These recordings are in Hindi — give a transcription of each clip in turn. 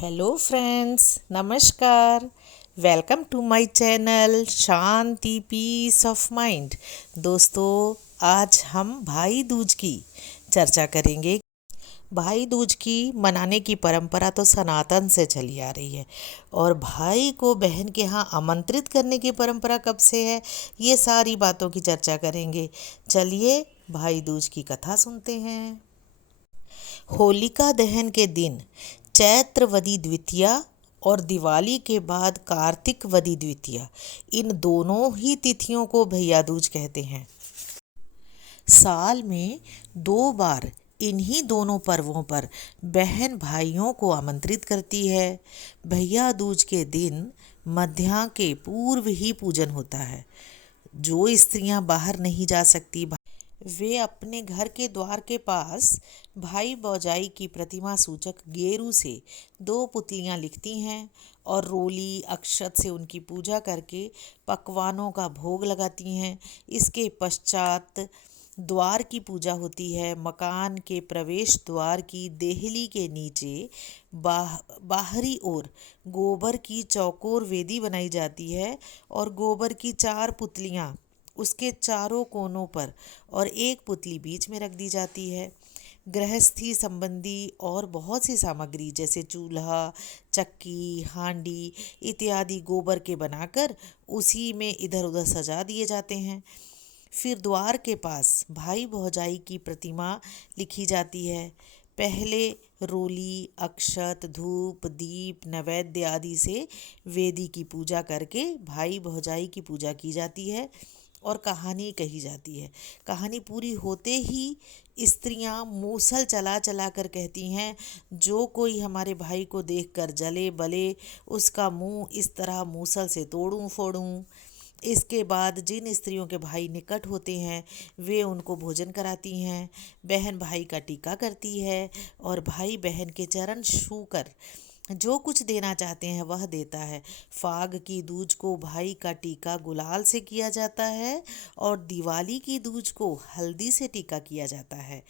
हेलो फ्रेंड्स, नमस्कार। Welcome to my channel Shanti peace of mind. दोस्तों, आज हम भाई दूज की चर्चा करेंगे। भाई दूज की मनाने की परंपरा तो सनातन से चली आ रही है, और भाई को बहन के यहाँ आमंत्रित करने की परंपरा कब से है, ये सारी बातों की चर्चा करेंगे। चलिए भाई दूज की कथा सुनते हैं। होलिका दहन के दिन चैत्रवदी द्वितीया और दिवाली के बाद कार्तिकवदी द्वितीया, इन दोनों ही तिथियों को भैया दूज कहते हैं। साल में 2 बार इन्हीं दोनों पर्वों पर बहन भाइयों को आमंत्रित करती है। भैया दूज के दिन मध्या के पूर्व ही पूजन होता है। जो स्त्रियां बाहर नहीं जा सकती, वे अपने घर के द्वार के पास भाई भौजाई की प्रतिमा सूचक गेरू से 2 पुतलियां लिखती हैं और रोली अक्षत से उनकी पूजा करके पकवानों का भोग लगाती हैं। इसके पश्चात द्वार की पूजा होती है। मकान के प्रवेश द्वार की देहली के नीचे बाहरी ओर गोबर की चौकोर वेदी बनाई जाती है और गोबर की 4 पुतलियां उसके चारों कोनों पर और 1 पुतली बीच में रख दी जाती है। गृहस्थी संबंधी और बहुत सी सामग्री जैसे चूल्हा, चक्की, हांडी इत्यादि गोबर के बनाकर उसी में इधर उधर सजा दिए जाते हैं। फिर द्वार के पास भाई भौजाई की प्रतिमा लिखी जाती है। पहले रोली अक्षत धूप दीप नैवेद्य आदि से वेदी की पूजा करके भाई भौजाई की पूजा की जाती है और कहानी कही जाती है। कहानी पूरी होते ही स्त्रियां मूसल चला चला कर कहती हैं, जो कोई हमारे भाई को देखकर जले बले उसका मुंह इस तरह मूसल से तोड़ूं फोड़ूं। इसके बाद जिन स्त्रियों के भाई निकट होते हैं वे उनको भोजन कराती हैं। बहन भाई का टीका करती है और भाई बहन के चरण छूकर जो कुछ देना चाहते हैं वह देता है। फाग की दूज को भाई का टीका गुलाल से किया जाता है और दिवाली की दूज को हल्दी से टीका किया जाता है।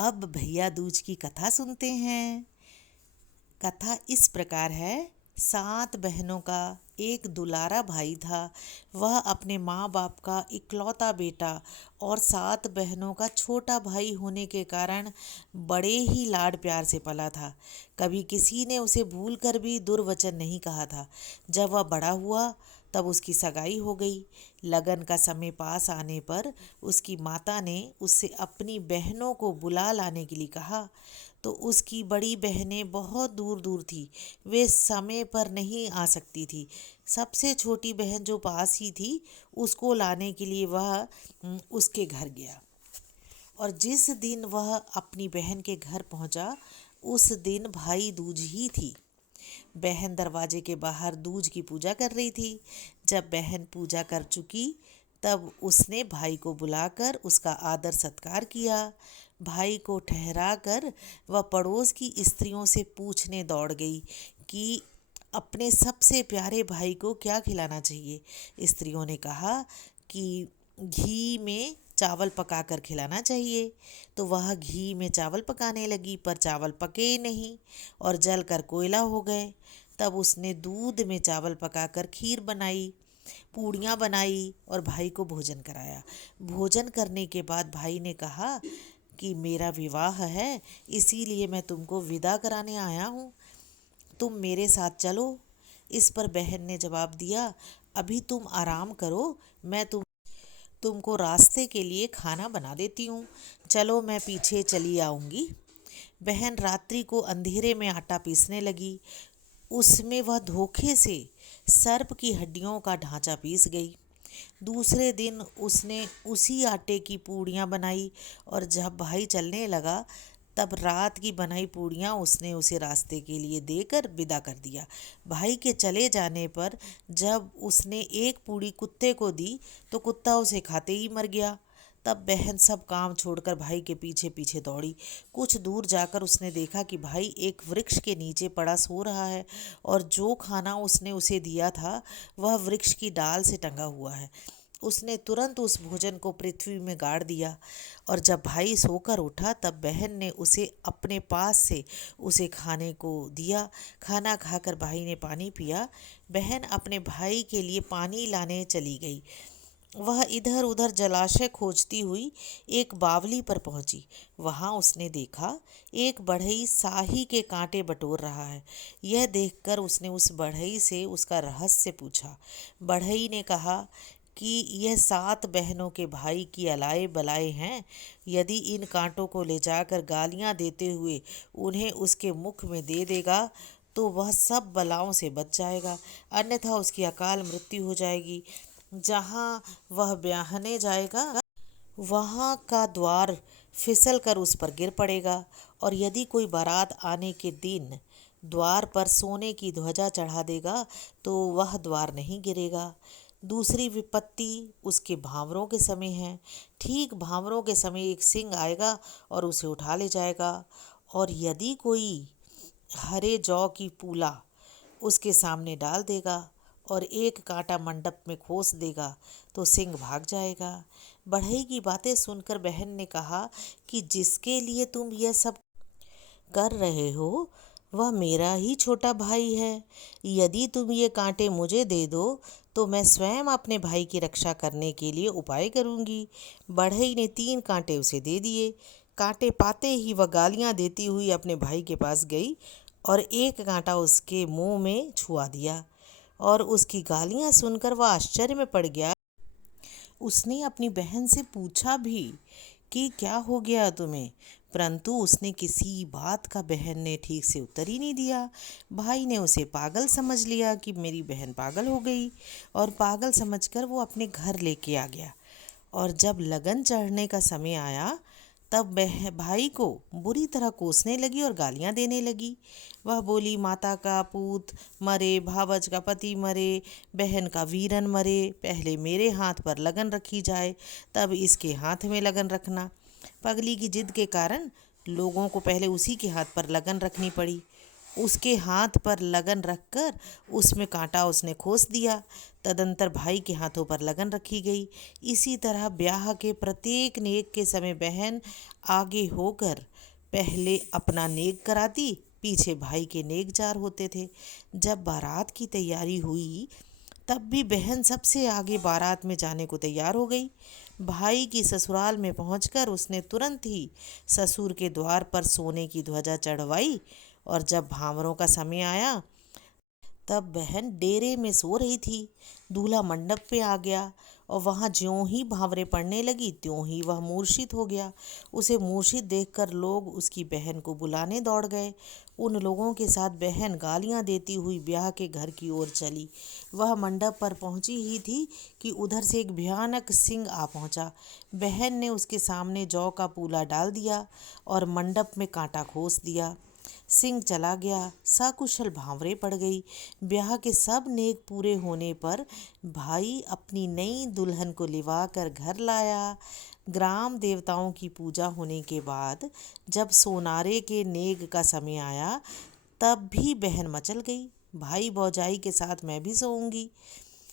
अब भैया दूज की कथा सुनते हैं। कथा इस प्रकार है। 7 बहनों का एक दुलारा भाई था। वह अपने माँ बाप का इकलौता बेटा और 7 बहनों का छोटा भाई होने के कारण बड़े ही लाड प्यार से पला था। कभी किसी ने उसे भूल कर भी दुर्वचन नहीं कहा था। जब वह बड़ा हुआ तब उसकी सगाई हो गई। लगन का समय पास आने पर उसकी माता ने उससे अपनी बहनों को बुला लाने के लिए कहा, तो उसकी बड़ी बहनें बहुत दूर दूर थी, वे समय पर नहीं आ सकती थी। सबसे छोटी बहन जो पास ही थी उसको लाने के लिए वह उसके घर गया, और जिस दिन वह अपनी बहन के घर पहुंचा उस दिन भाई दूज ही थी। बहन दरवाजे के बाहर दूज की पूजा कर रही थी। जब बहन पूजा कर चुकी तब उसने भाई को बुलाकर उसका आदर सत्कार किया। भाई को ठहरा कर वह पड़ोस की स्त्रियों से पूछने दौड़ गई कि अपने सबसे प्यारे भाई को क्या खिलाना चाहिए। स्त्रियों ने कहा कि घी में चावल पका कर खिलाना चाहिए। तो वह घी में चावल पकाने लगी, पर चावल पके ही नहीं और जल कर कोयला हो गए। तब उसने दूध में चावल पकाकर खीर बनाई, पूड़ियाँ बनाई और भाई को भोजन कराया। भोजन करने के बाद भाई ने कहा कि मेरा विवाह है, इसीलिए मैं तुमको विदा कराने आया हूँ, तुम मेरे साथ चलो। इस पर बहन ने जवाब दिया, अभी तुम आराम करो, मैं तुमको रास्ते के लिए खाना बना देती हूँ, चलो मैं पीछे चली आऊँगी। बहन रात्रि को अंधेरे में आटा पीसने लगी। उसमें वह धोखे से सर्प की हड्डियों का ढांचा पीस गई। दूसरे दिन उसने उसी आटे की पूड़ियाँ बनाई और जब भाई चलने लगा तब रात की बनाई पूड़ियाँ उसने उसे रास्ते के लिए देकर विदा कर दिया। भाई के चले जाने पर जब उसने एक पूड़ी कुत्ते को दी तो कुत्ता उसे खाते ही मर गया। तब बहन सब काम छोड़कर भाई के पीछे पीछे दौड़ी। कुछ दूर जाकर उसने देखा कि भाई एक वृक्ष के नीचे पड़ा सो रहा है और जो खाना उसने उसे दिया था वह वृक्ष की डाल से टंगा हुआ है। उसने तुरंत उस भोजन को पृथ्वी में गाड़ दिया। और जब भाई सोकर उठा तब बहन ने उसे अपने पास से उसे खाने को दिया। खाना खाकर भाई ने पानी पिया। बहन अपने भाई के लिए पानी लाने चली गई। वह इधर उधर जलाशय खोजती हुई एक बावली पर पहुंची। वहां उसने देखा एक बढ़ई साही के कांटे बटोर रहा है। यह देखकर उसने उस बढ़ई से उसका रहस्य पूछा। बढ़ई ने कहा कि यह 7 बहनों के भाई की अलाए बलाए हैं। यदि इन कांटों को ले जाकर गालियां देते हुए उन्हें उसके मुख में दे देगा तो वह सब बलाओं से बच जाएगा, अन्यथा उसकी अकाल मृत्यु हो जाएगी। जहाँ वह ब्याहने जाएगा वहाँ का द्वार फिसल कर उस पर गिर पड़ेगा, और यदि कोई बारात आने के दिन द्वार पर सोने की ध्वजा चढ़ा देगा तो वह द्वार नहीं गिरेगा। दूसरी विपत्ति उसके भांवरों के समय है। ठीक भांवरों के समय एक सिंह आएगा और उसे उठा ले जाएगा। और यदि कोई हरे जौ की पूला उसके सामने डाल देगा और एक कांटा मंडप में खोस देगा तो सिंह भाग जाएगा। बढ़ई की बातें सुनकर बहन ने कहा कि जिसके लिए तुम यह सब कर रहे हो वह मेरा ही छोटा भाई है। यदि तुम ये कांटे मुझे दे दो तो मैं स्वयं अपने भाई की रक्षा करने के लिए उपाय करूंगी। बढ़ई ने 3 कांटे उसे दे दिए। कांटे पाते ही वह गालियां देती हुई अपने भाई के पास गई और एक कांटा उसके मुंह में छुआ दिया। और उसकी गालियां सुनकर वह आश्चर्य में पड़ गया। उसने अपनी बहन से पूछा भी कि क्या हो गया तुम्हें, परंतु उसने किसी बात का बहन ने ठीक से उत्तर ही नहीं दिया। भाई ने उसे पागल समझ लिया कि मेरी बहन पागल हो गई, और पागल समझकर वो अपने घर लेके आ गया। और जब लगन चढ़ने का समय आया तब भाई को बुरी तरह कोसने लगी और गालियां देने लगी। वह बोली, माता का पूत मरे, भावज का पति मरे, बहन का वीरन मरे, पहले मेरे हाथ पर लगन रखी जाए तब इसके हाथ में लगन रखना। पगली की जिद के कारण लोगों को पहले उसी के हाथ पर लगन रखनी पड़ी। उसके हाथ पर लगन रखकर उसमें कांटा उसने खोस दिया। तदंतर भाई के हाथों पर लगन रखी गई। इसी तरह ब्याह के प्रत्येक नेक के समय बहन आगे होकर पहले अपना नेक कराती, पीछे भाई के नेक जार होते थे। जब बारात की तैयारी हुई तब भी बहन सबसे आगे बारात में जाने को तैयार हो गई। भाई की ससुराल में पहुंचकर उसने तुरंत ही ससुर के द्वार पर सोने की ध्वजा चढ़वाई। और जब भांवरों का समय आया तब बहन डेरे में सो रही थी। दूल्हा मंडप पे आ गया और वहाँ ज्यों ही भांवरें पड़ने लगी त्यों ही वह मूर्छित हो गया। उसे मूर्छित देखकर लोग उसकी बहन को बुलाने दौड़ गए। उन लोगों के साथ बहन गालियां देती हुई ब्याह के घर की ओर चली। वह मंडप पर पहुंची ही थी कि उधर से एक भयानक सिंह आ पहुंचा। बहन ने उसके सामने जौ का पूला डाल दिया और मंडप में कांटा खोस दिया। सिंह चला गया। सकुशल भांवरे पड़ गई। ब्याह के सब नेक पूरे होने पर भाई अपनी नई दुल्हन को लिवा कर घर लाया। ग्राम देवताओं की पूजा होने के बाद जब सोनारे के नेग का समय आया तब भी बहन मचल गई। भाई भौजाई के साथ मैं भी सोऊंगी,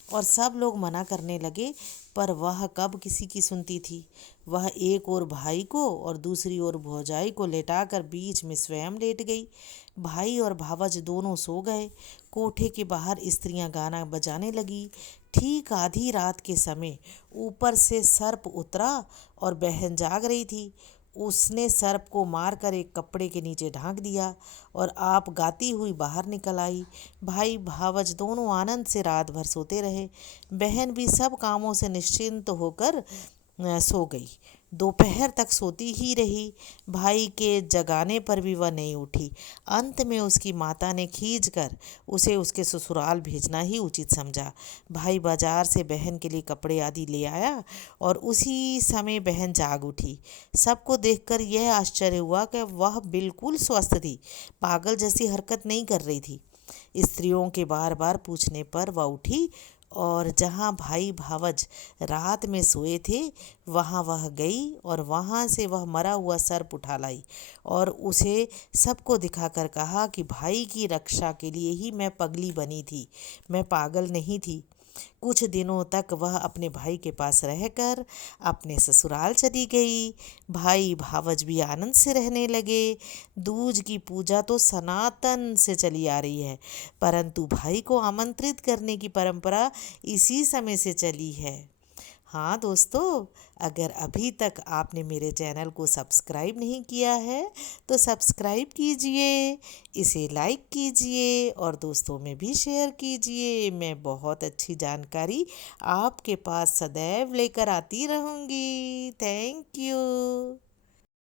और सब लोग मना करने लगे, पर वह कब किसी की सुनती थी। वह एक ओर भाई को और दूसरी ओर भौजाई को लेटाकर बीच में स्वयं लेट गई। भाई और भावज दोनों सो गए। कोठे के बाहर स्त्रियां गाना बजाने लगी। ठीक आधी रात के समय ऊपर से सर्प उतरा और बहन जाग रही थी। उसने सर्प को मारकर एक कपड़े के नीचे ढांक दिया और आप गाती हुई बाहर निकल आई। भाई भावज दोनों आनंद से रात भर सोते रहे। बहन भी सब कामों से निश्चिंत होकर सो गई। दोपहर तक सोती ही रही। भाई के जगाने पर भी वह नहीं उठी। अंत में उसकी माता ने खींचकर उसे उसके ससुराल भेजना ही उचित समझा। भाई बाजार से बहन के लिए कपड़े आदि ले आया और उसी समय बहन जाग उठी। सबको देखकर यह आश्चर्य हुआ कि वह बिल्कुल स्वस्थ थी, पागल जैसी हरकत नहीं कर रही थी। स्त्रियों के बार बार पूछने पर वह उठी और जहाँ भाई भावज रात में सोए थे वहाँ वह गई और वहाँ से वह मरा हुआ सर्प उठा लाई और उसे सबको दिखाकर कहा कि भाई की रक्षा के लिए ही मैं पगली बनी थी, मैं पागल नहीं थी। कुछ दिनों तक वह अपने भाई के पास रहकर अपने ससुराल चली गई। भाई भावज भी आनंद से रहने लगे। दूज की पूजा तो सनातन से चली आ रही है, परंतु भाई को आमंत्रित करने की परंपरा इसी समय से चली है। हाँ दोस्तों, अगर अभी तक आपने मेरे चैनल को सब्सक्राइब नहीं किया है तो सब्सक्राइब कीजिए, इसे लाइक कीजिए और दोस्तों में भी शेयर कीजिए। मैं बहुत अच्छी जानकारी आपके पास सदैव लेकर आती रहूँगी। Thank you.